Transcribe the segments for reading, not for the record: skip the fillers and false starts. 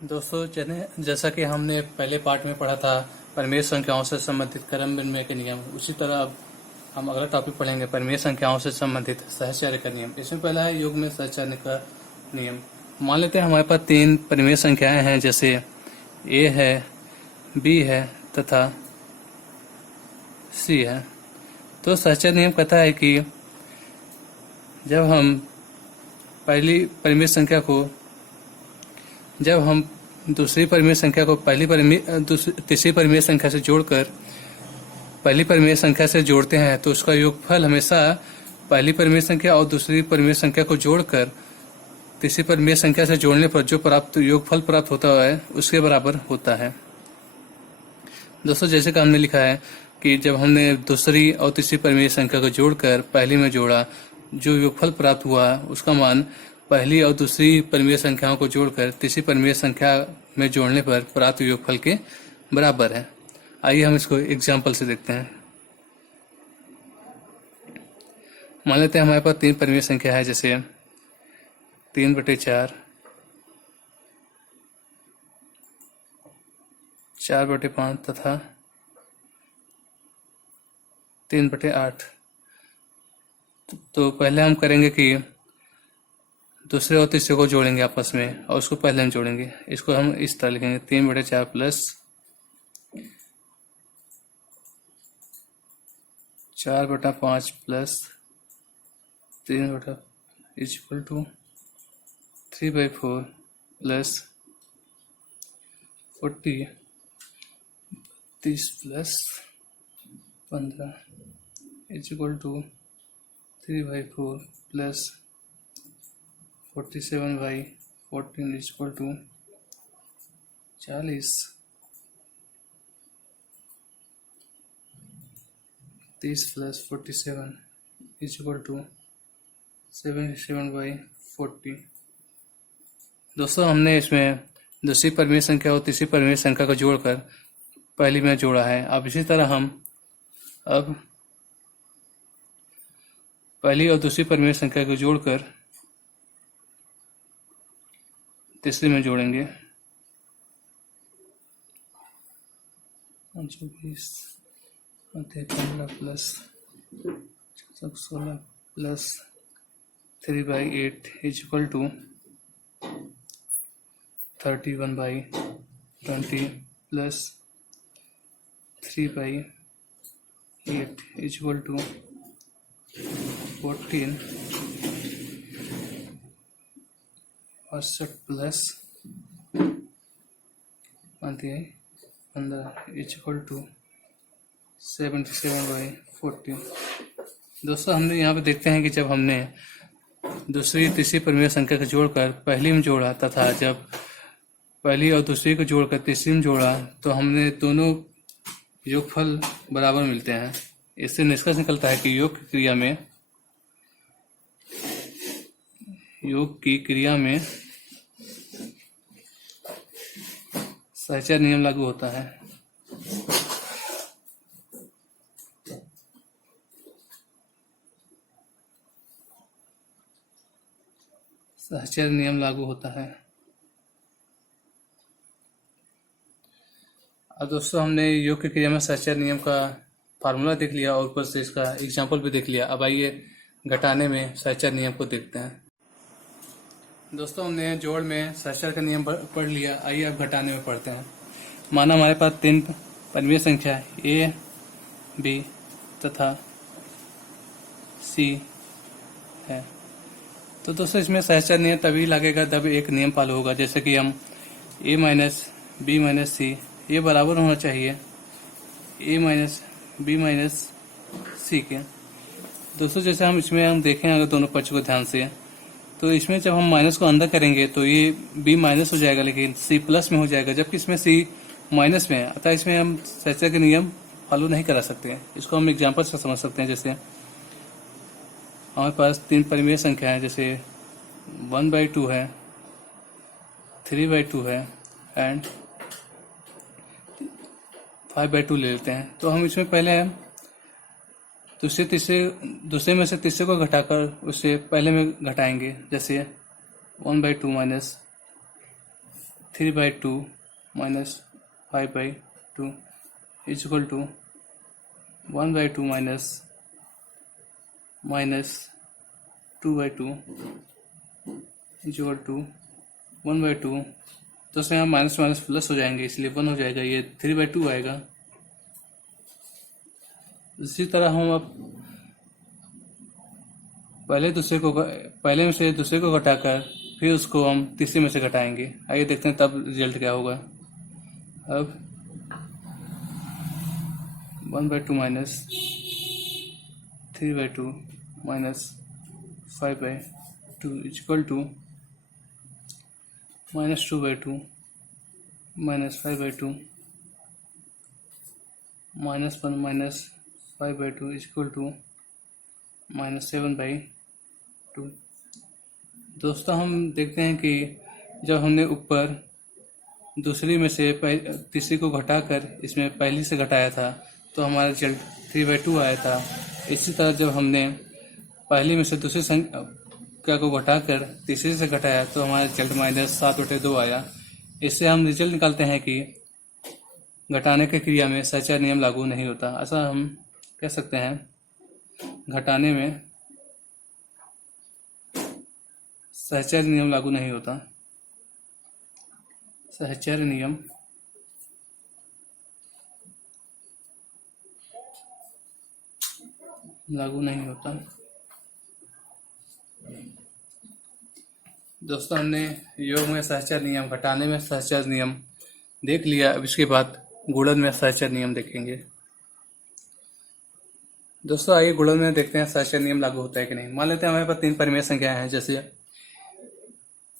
दोस्तों जैसा कि हमने पहले पार्ट में पढ़ा था परिमेय संख्याओं से संबंधित क्रम विनिमय के नियम, उसी तरह अब हम अगला टॉपिक पढ़ेंगे परिमेय संख्याओं से संबंधित सहचर्य का नियम। इसमें पहला है योग में सहचर्य का नियम। मान लेते हैं हमारे पास तीन परिमेय संख्याएं हैं, जैसे ए है, बी है तथा सी है। तो सहचर्य नियम कहता है कि जब हम पहली परिमेय संख्या को जब हम दूसरी परिमेय संख्या को तीसरी परिमेय संख्या से जोड़कर पहली परिमेय संख्या से जोड़ते हैं तो उसका योगफल हमेशा पहली परिमेय संख्या और दूसरी परिमेय संख्या को जोड़कर तीसरी परिमेय संख्या से जोड़ने पर जो योगफल प्राप्त होता है उसके बराबर होता है। दोस्तों, जैसे कि हमने लिखा है कि जब हमने दूसरी और तीसरी परिमेय संख्या को जोड़कर पहली में जोड़ा, जो योगफल प्राप्त हुआ उसका मान पहली और दूसरी परिमेय संख्याओं को जोड़कर तीसरी परिमेय संख्या में जोड़ने पर प्राप्त योगफल के बराबर है। आइए हम इसको एग्जाम्पल से देखते हैं। मान लेते हैं हमारे पास तीन परिमेय संख्या है, जैसे 3/4, 4/5 तथा 3/8। तो पहले हम करेंगे कि दूसरे और तीसरे को जोड़ेंगे आपस में और उसको पहले हम जोड़ेंगे। इसको हम इस तरह लिखेंगे 3/4 plus 4/5 plus 3 is equal to 3/4 plus 40 30 plus 15 is equal to 3/4 plus 47/14 is equal to 40। 30 plus 47 is equal to 77/40। दोस्तों, हमने इसमें दूसरी परिमेय संख्या और तीसरी परिमेय संख्या को जोड़कर पहली में जोड़ा है। अब इसी तरह हम अब पहली और दूसरी परिमेय संख्या को जोड़कर तीसरी में जोड़ेंगे। 24 15 plus 16 plus 3/8 is equal to 31/20 plus 3/8 is equal to 14 68 plus 15 is equal to 77/14। दोस्तों, हमने यहाँ पे देखते हैं कि जब हमने दूसरी तीसरी परिमेय संख्या को जोड़कर पहली में जोड़ा तथा जब पहली और दूसरी को जोड़कर तीसरी में जोड़ा तो हमने दोनों योगफल बराबर मिलते हैं। इससे निष्कर्ष निकलता है कि योग की क्रिया में सहचर्य नियम लागू होता है। सहचर्य नियम लागू होता है। अब दोस्तों, हमने योग की क्रिया में सहचर्य नियम का फार्मूला देख लिया और ऊपर से इसका एग्जाम्पल भी देख लिया। अब आइए घटाने में सहचर्य नियम को देखते हैं। दोस्तों, हमने जोड़ में सहचर्य का नियम पढ़ लिया। आइए अब घटाने में पढ़ते हैं। माना हमारे पास तीन परिमेय संख्या ए, बी तथा सी है। तो दोस्तों, इसमें सहचर्य नियम तभी लगेगा जब एक नियम पालन होगा, जैसे कि हम a माइनस बी माइनस सी ये बराबर होना चाहिए a माइनस बी माइनस सी के। दोस्तों, जैसे हम देखें अगर दोनों पक्ष को ध्यान से, तो इसमें जब हम माइनस को अंदर करेंगे तो ये b माइनस हो जाएगा, लेकिन c प्लस में हो जाएगा, जबकि इसमें c माइनस में है। अतः इसमें हम सहचर्य के नियम फॉलो नहीं करा सकते हैं। इसको हम एग्जाम्पल से समझ सकते हैं। जैसे हमारे पास तीन परिमेय संख्या है, जैसे 1/2 है, 3/2 है एंड 5/2 ले लेते हैं। तो हम इसमें पहले दूसरे में से तीसरे को घटाकर उससे पहले में घटाएंगे। जैसे 1/2 minus 3/2 minus 5/2 is equal to 1/2 minus 2/2 is equal to 1/2। तो उसमें हम माइनस माइनस प्लस हो जाएंगे, इसलिए 1 हो जाएगा, ये 3/2 आएगा। इसी तरह हम अब पहले में से दूसरे को घटाकर फिर उसको हम तीसरे में से घटाएंगे। आइए देखते हैं तब रिजल्ट क्या होगा। अब 1/2 minus 3/2 minus 5/2 is equal to minus 2/2 minus 5/2 minus 1 minus 5/2 is equal to minus 7/2। दोस्तों हम देखते हैं कि जब हमने ऊपर दूसरी में से तीसरी को घटाकर इसमें पहली से घटाया था तो हमारा रिजल्ट 3/2 आया था। इसी तरह जब हमने पहली में से दूसरी संख्या को घटाकर तीसरी से घटाया तो हमारा रिजल्ट माइनस 7/2 आया। इससे हम रिजल्ट निकालते हैं कि घटाने की क्रिया में सहचर्य नियम लागू नहीं होता। ऐसा हम कह सकते हैं, घटाने में सहचर्य नियम लागू नहीं होता। सहचर्य नियम लागू नहीं होता। दोस्तों हमने योग में सहचर्य नियम, घटाने में सहचर्य नियम देख लिया। अब इसके बाद गुणन में सहचर्य नियम देखेंगे। दोस्तों आइए गुणन में देखते हैं सहचर्य नियम लागू होता है कि नहीं। मान लेते हैं हमारे पास 3 परिमेय संख्याएं हैं, जैसे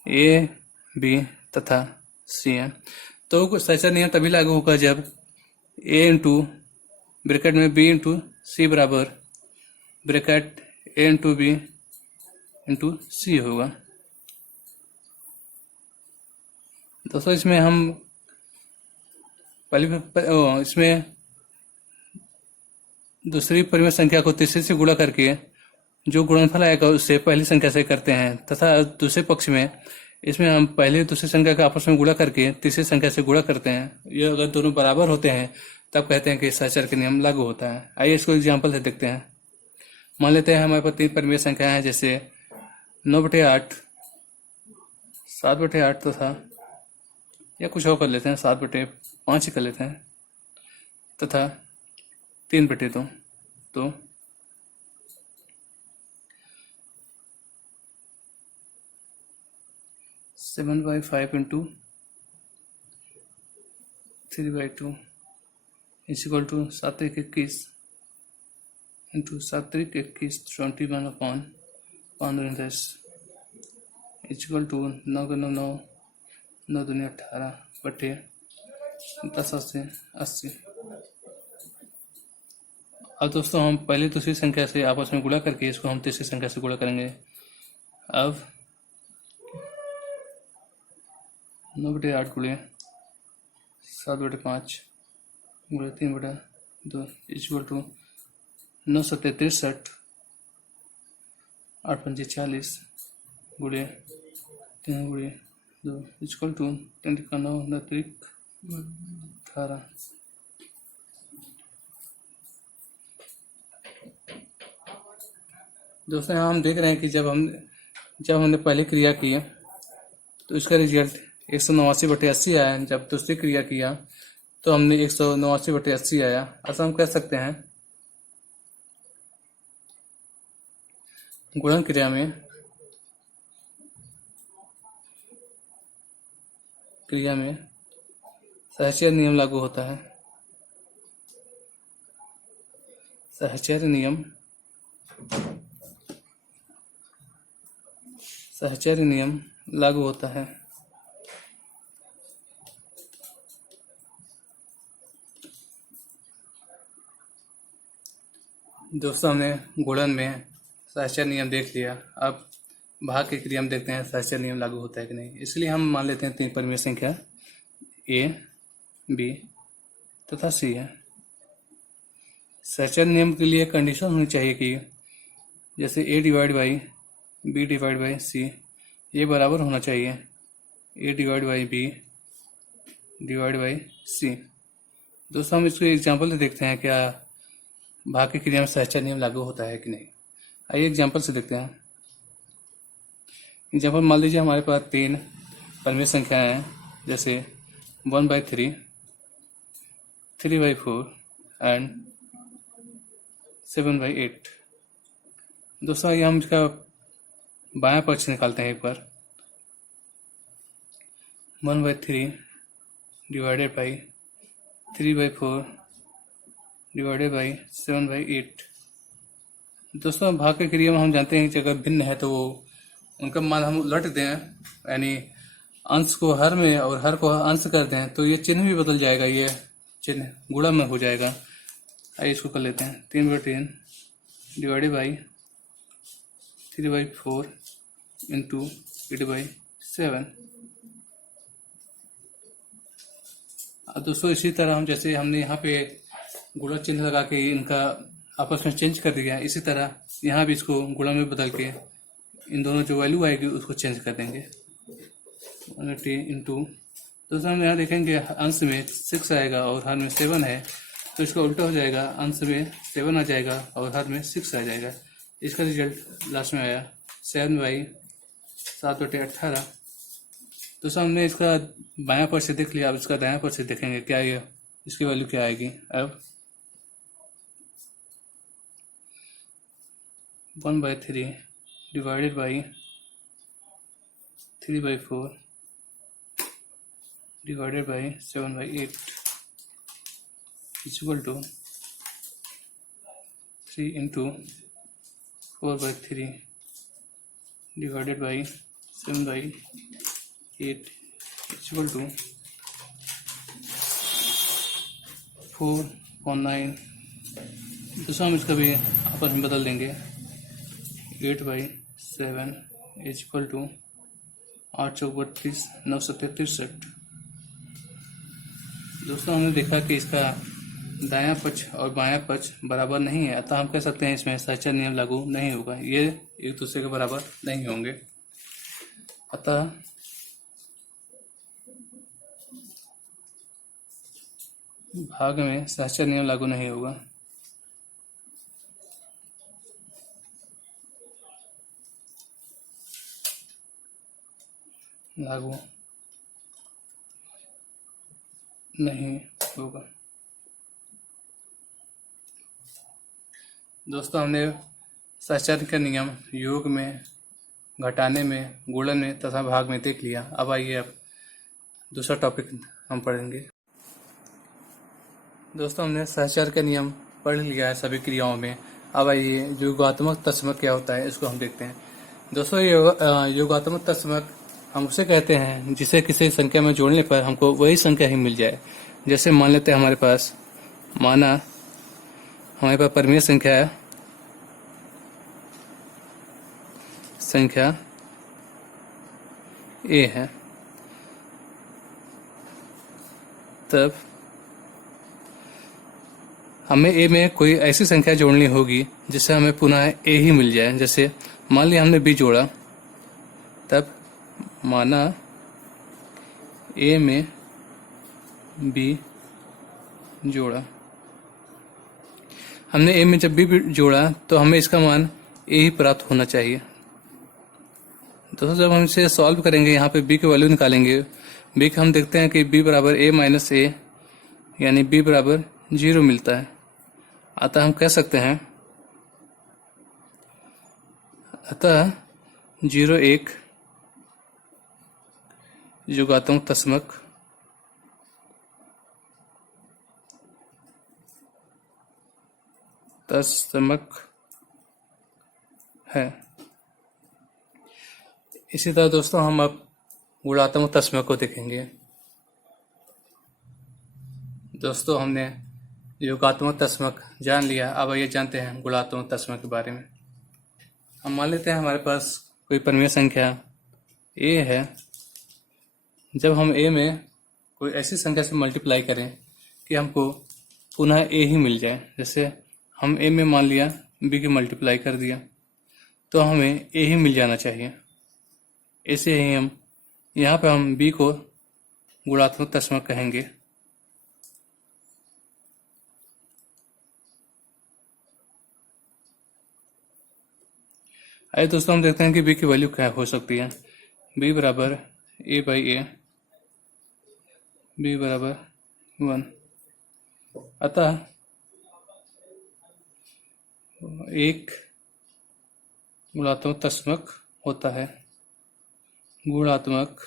ए, बी तथा सी है। तो सहचर्य नियम तभी लागू होगा जब ए इंटू ब्रैकेट में बी इंटू सी बराबर ब्रैकेट ए इंटू बी इंटू सी होगा। दोस्तों इसमें हम इसमें दूसरी परिमेय संख्या को तीसरी से गुणा करके जो गुणनफल आएगा उससे पहली संख्या से करते हैं, तथा दूसरे पक्ष में इसमें हम पहले दूसरी संख्या का आपस में गुणा करके तीसरी संख्या से गुणा करते हैं। ये अगर दोनों बराबर होते हैं तब कहते हैं कि सहचर्य का नियम लागू होता है। आइए इसको एग्जाम्पल से देखते हैं। मान लेते हैं हमारे पास 3 परिमेय संख्याएं हैं, जैसे 9/8, 7/8 तथा, या कुछ और कर लेते हैं, 7/5 ही कर लेते हैं, तथा 3/2। तो 7/5 into 3/2 is equal to 7×21 into 7×21 21/5 is equal to 9×9 9×2 18 बटे 10 से 80। अब दोस्तों हम पहले दूसरी संख्या से आपस में गुणा करके इसको हम तीसरी संख्या से गुणा करेंगे। अब 9/8 गुणे 7/5 गुणे 3/2 इक्वल टू 9×7 63 8×5 40 गुणे 3/2 इक्वल टू 10⁻9 18। दोस्तों यहाँ हम देख रहे हैं कि जब हमने पहली क्रिया की तो इसका रिजल्ट 189/80 आया। जब दूसरी क्रिया किया तो हमने 189/80 आया। ऐसा हम कह सकते हैं गुणन क्रिया में सहचर्य नियम लागू होता है। सहचर्य नियम लागू होता है। दोस्तों हमने गुणन में सहचर्य नियम देख लिया। अब भाग की क्रिया में देखते हैं सहचर्य नियम लागू होता है कि नहीं। इसलिए हम मान लेते हैं 3 परिमेय संख्या ए, बी तथा सी है। सहचर्य नियम के लिए कंडीशन होनी चाहिए कि जैसे A divide by B divide by C ये बराबर होना चाहिए। A divide by B divide by C. दोस्तों हम इसको एग्जाम्पल से देखते हैं क्या भाग की क्रिया में सहचर नियम लागू होता है कि नहीं। आइए एग्जाम्पल से देखते हैं। एग्जाम्पल मान लीजिए हमारे पास 3 परमेय संख्याएं हैं, जैसे 1/3, 3/4 एंड 7/8। दोस्तों आइए हम इसका बायां पक्ष निकालते हैं एक बार। 1/3 डिवाइडेड बाई 3/4 डिवाइडेड बाई 7/8। दोस्तों भाग की क्रिया में हम जानते हैं कि अगर भिन्न है तो वो उनका मान हम उलट दें, यानी अंश को हर में और हर को अंश कर दें तो ये चिन्ह भी बदल जाएगा, ये चिन्ह गुणा में हो जाएगा। आइए इसको कर लेते हैं। 3/3 डिवाइडेड बाई 3/4 इंटू 8/7। अब दोस्तों इसी तरह हम जैसे हमने यहाँ पे गुणा चिन्ह लगा के इनका आपस में चेंज कर दिया, इसी तरह यहाँ भी इसको गुणा में बदल के इन दोनों जो वैल्यू आएगी उसको चेंज कर देंगे। 180 इंटू, दोस्तों हम यहाँ देखेंगे अंश में 6 आएगा और हर में 7 है, तो इसका उल्टा हो जाएगा, अंश में 7 आ जाएगा और हर में 6 आ जाएगा। इसका रिजल्ट लास्ट में आया 7/7/18। दोस्तों हमने इसका बायां पक्ष से देख लिया, अब इसका दायां पक्ष से देखेंगे क्या ये इसकी वैल्यू क्या आएगी। अब 1/3 divided by 3/4 divided by 7/8 equal to 3 into 4/3 divided by 7/8 equal to 4/9। दोस्तों हम इसका भी आपस में बदल देंगे। 8/7 इक्वल टू 8×4 = 9×7 = 63। दोस्तों हमने देखा कि इसका दायां पक्ष और बायां पक्ष बराबर नहीं है, अतः हम कह सकते हैं इसमें सहचर नियम लागू नहीं होगा, ये एक दूसरे के बराबर नहीं होंगे, अतः भाग में सहचर नियम लागू नहीं होगा। लागू नहीं होगा। दोस्तों हमने सहचर का नियम योग में, घटाने में, गुणन में तथा भाग में देख लिया। अब आइए अब दूसरा टॉपिक हम पढ़ेंगे। दोस्तों हमने सहचर का नियम पढ़ लिया है सभी क्रियाओं में। अब आइए योगात्मक तत्समक क्या होता है इसको हम देखते हैं। दोस्तों योगात्मक तत्समक हम उसे कहते हैं जिसे किसी संख्या में जोड़ने पर हमको वही संख्या ही मिल जाए। जैसे मान लेते हैं हमारे पास परमेय संख्या ए है, तब हमें ए में कोई ऐसी संख्या जोड़नी होगी जिससे हमें पुनः ए ही मिल जाए। जैसे मान लिया हमने बी जोड़ा, तब माना ए में बी जोड़ा। हमने ए में जब बी जोड़ा तो हमें इसका मान ए ही प्राप्त होना चाहिए। दोस्तों जब हम इसे सॉल्व करेंगे, यहाँ पे बी की वैल्यू निकालेंगे, बी का हम देखते हैं कि बी बराबर a माइनस ए, यानी बी बराबर 0 मिलता है। अतः हम कह सकते हैं 0 एक योगात्मक तत्समक है। इसी तरह दोस्तों हम अब गुणात्मक तत्समक को देखेंगे। दोस्तों हमने योगात्मक तत्समक जान लिया, अब आइए जानते हैं गुणात्मक तत्समक के बारे में। हम मान लेते हैं हमारे पास कोई परमेय संख्या a है। जब हम a में कोई ऐसी संख्या से मल्टीप्लाई करें कि हमको पुनः a ही मिल जाए, जैसे हम a में मान लिया b की मल्टीप्लाई कर दिया, तो हमें a ही मिल जाना चाहिए। ऐसे ही हम यहाँ पे हम b को गुणात्मक तस्मक कहेंगे। आइए दोस्तों हम देखते हैं कि b की वैल्यू क्या हो सकती है। b बराबर a/a, b बराबर 1। अतः एक गुणात्मक तस्मक होता है, गुणात्मक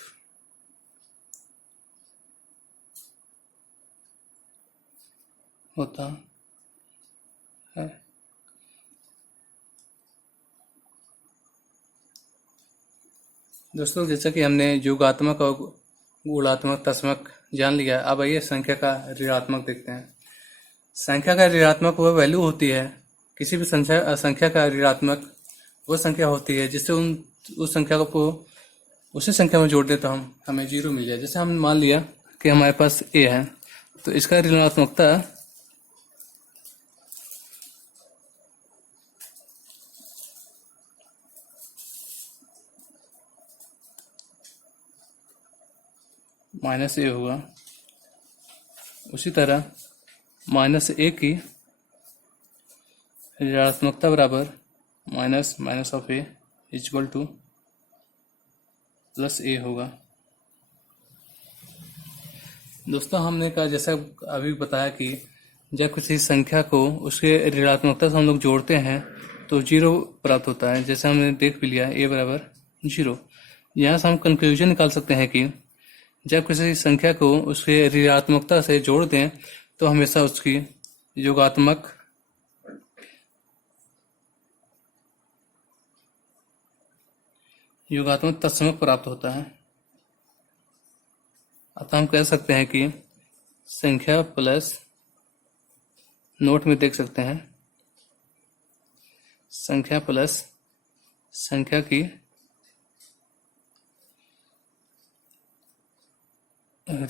होता है। दोस्तों जैसा कि हमने योगात्मक और गुणात्मक तस्मक जान लिया, अब आइए संख्या का ऋणात्मक देखते हैं। संख्या का ऋणात्मक वह वैल्यू होती है, किसी भी संख्या का ऋणात्मक वो संख्या होती है जिससे उस संख्या को उसी संख्या में जोड़ दे तो हमें 0 मिल जाए। जैसे हम मान लिया कि हमारे पास a है, तो इसका ऋणात्मकता -a होगा। उसी तरह -a की ऋणात्मकता बराबर minus of a equal to +a होगा। दोस्तों हमने कहा, जैसा अभी बताया कि जब किसी संख्या को उसके ऋणात्मकता से हम लोग जोड़ते हैं तो 0 प्राप्त होता है। जैसे हमने देख भी लिया a बराबर 0। यहाँ से हम कंक्लूजन निकाल सकते हैं कि जब किसी संख्या को उसके ऋणात्मकता से जोड़ दें तो हमेशा उसकी योगात्मक तत्समक प्राप्त होता है। अतः हम कह सकते हैं कि संख्या प्लस, नोट में देख सकते हैं, संख्या प्लस संख्या की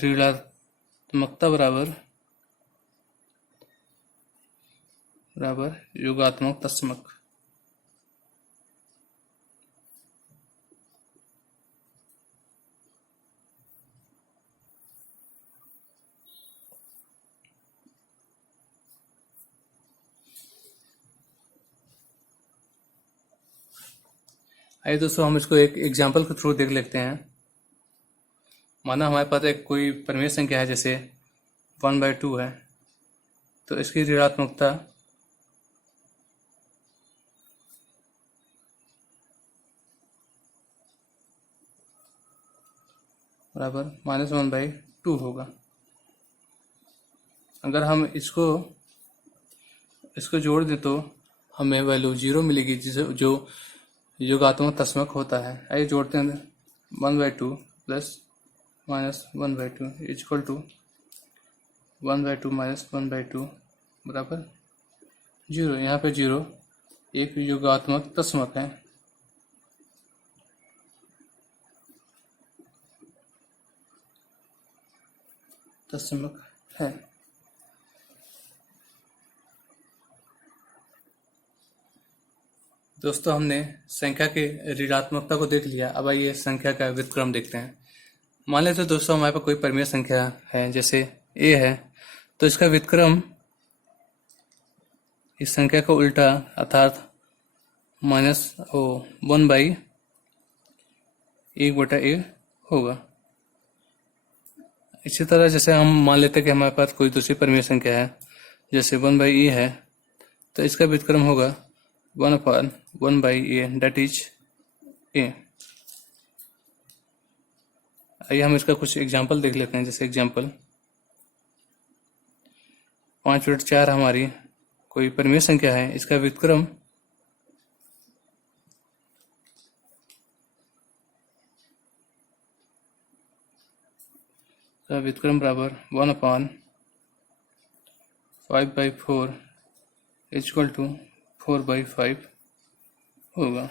ऋणात्मकता बराबर योगात्मक तत्समक। आइए दोस्तों हम इसको एक एग्जाम्पल के थ्रू देख लेते हैं। माना हमारे पास एक कोई परिमेय संख्या है, जैसे 1/2 है, तो इसकी ऋणात्मकता बराबर -1/2 होगा। अगर हम इसको जोड़ दें तो हमें वैल्यू 0 मिलेगी, जिसे जो योगात्मक तस्मक होता है। आइए जोड़ते हैं, 1/2 प्लस -1/2 इक्वल टू 1/2 -1/2 बराबर 0। यहाँ पे 0 एक योगात्मक तस्मक है। दोस्तों हमने संख्या के ऋणात्मकता को देख लिया, अब आइए संख्या का व्युत्क्रम देखते हैं। मान लेते दोस्तों हमारे पास कोई परिमेय संख्या है, जैसे a है, तो इसका व्युत्क्रम इस संख्या का उल्टा अर्थात -1/1/a होगा। इसी तरह जैसे हम मान लेते हैं कि हमारे पास कोई दूसरी परिमेय संख्या है, जैसे 1/a है, तो इसका व्युत्क्रम होगा 1/1/a that is a। आइए हम इसका कुछ एग्जाम्पल देख लेते हैं। जैसे एग्जाम्पल 5/4 हमारी कोई परिमेय संख्या है, इसका व्युत्क्रम बराबर 1/5/4 इक्वल टू 4/5 होगा।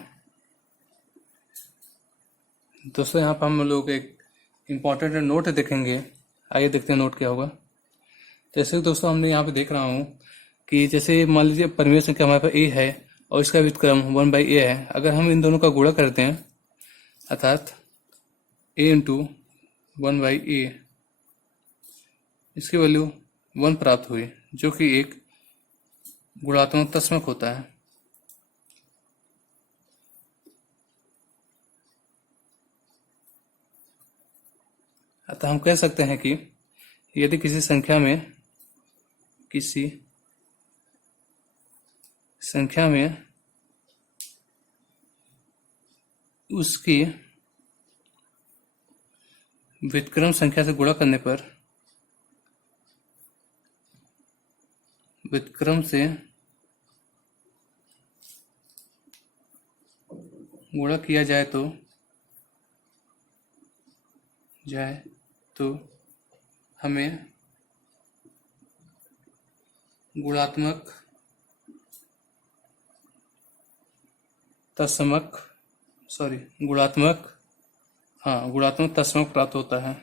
दोस्तों यहाँ पर हम लोग एक इम्पॉर्टेंट नोट देखेंगे। आइए देखते हैं नोट क्या होगा। जैसे दोस्तों हमने यहाँ पे देख रहा हूँ कि जैसे मान लीजिए परिमेय संख्या हमारे पास a है और इसका व्युत्क्रम 1/a है। अगर हम इन दोनों का गुणा करते हैं, अर्थात a × 1/a इसकी वैल्यू 1 प्राप्त हुई, जो कि एक गुणात्मक तस्मक होता है। अतः हम कह सकते हैं कि यदि किसी संख्या में उसकी व्युत्क्रम संख्या से गुणा करने पर व्युत्क्रम से गुणा किया जाए तो हमें गुणात्मक तस्मक प्राप्त होता है।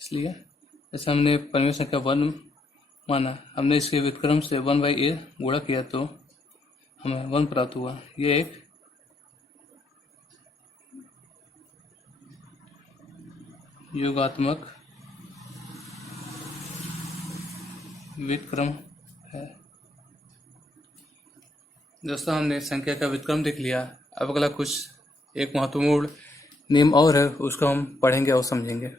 इसलिए जैसे हमने परिमेय संख्या 1 माना, हमने इसके व्युत्क्रम से 1/a गुणा किया तो हमें 1 प्राप्त हुआ। यह एक योगात्मक व्युत्क्रम है। दोस्तों, हमने संख्या का व्युत्क्रम देख लिया। अब अगला कुछ एक महत्वपूर्ण नियम और है, उसको हम पढ़ेंगे और समझेंगे।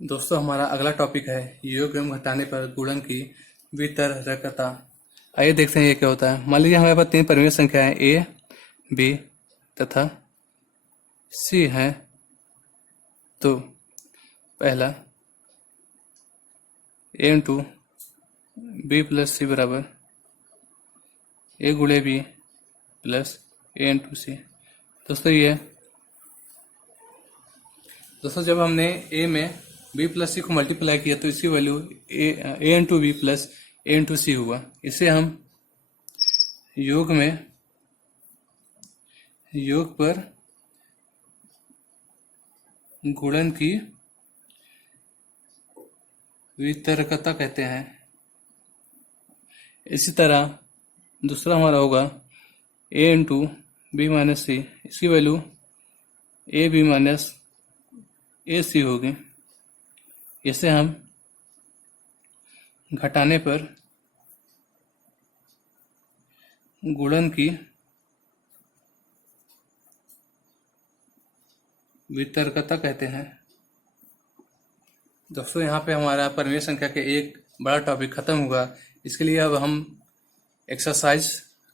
दोस्तों, हमारा अगला टॉपिक है योग एवं घटाने पर गुणन की वितरकता। आइए देखते हैं ये क्या होता है। मान लीजिए हमारे पास 3 परिमेय संख्याएं a, b तथा c हैं। तो पहला a इंटू b प्लस सी बराबर a गुणे b प्लस a इंटू सी। दोस्तों, जब हमने a में b प्लस सी को मल्टीप्लाई किया तो इसकी value a into B plus a into C हुआ। इसे हम योग पर गुणन की वितरकता कहते हैं। इसी तरह दूसरा हमारा होगा a इंटू बी माइनस सी, इसकी वैल्यू ए बी माइनस ए सी होगी। इसे हम घटाने पर गुणन की वितरकता कहते हैं। दोस्तों, यहाँ पे हमारा परिमेय संख्या के एक बड़ा टॉपिक खत्म हुआ। इसके लिए अब हम एक्सरसाइज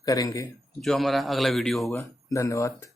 करेंगे, जो हमारा अगला वीडियो होगा। धन्यवाद।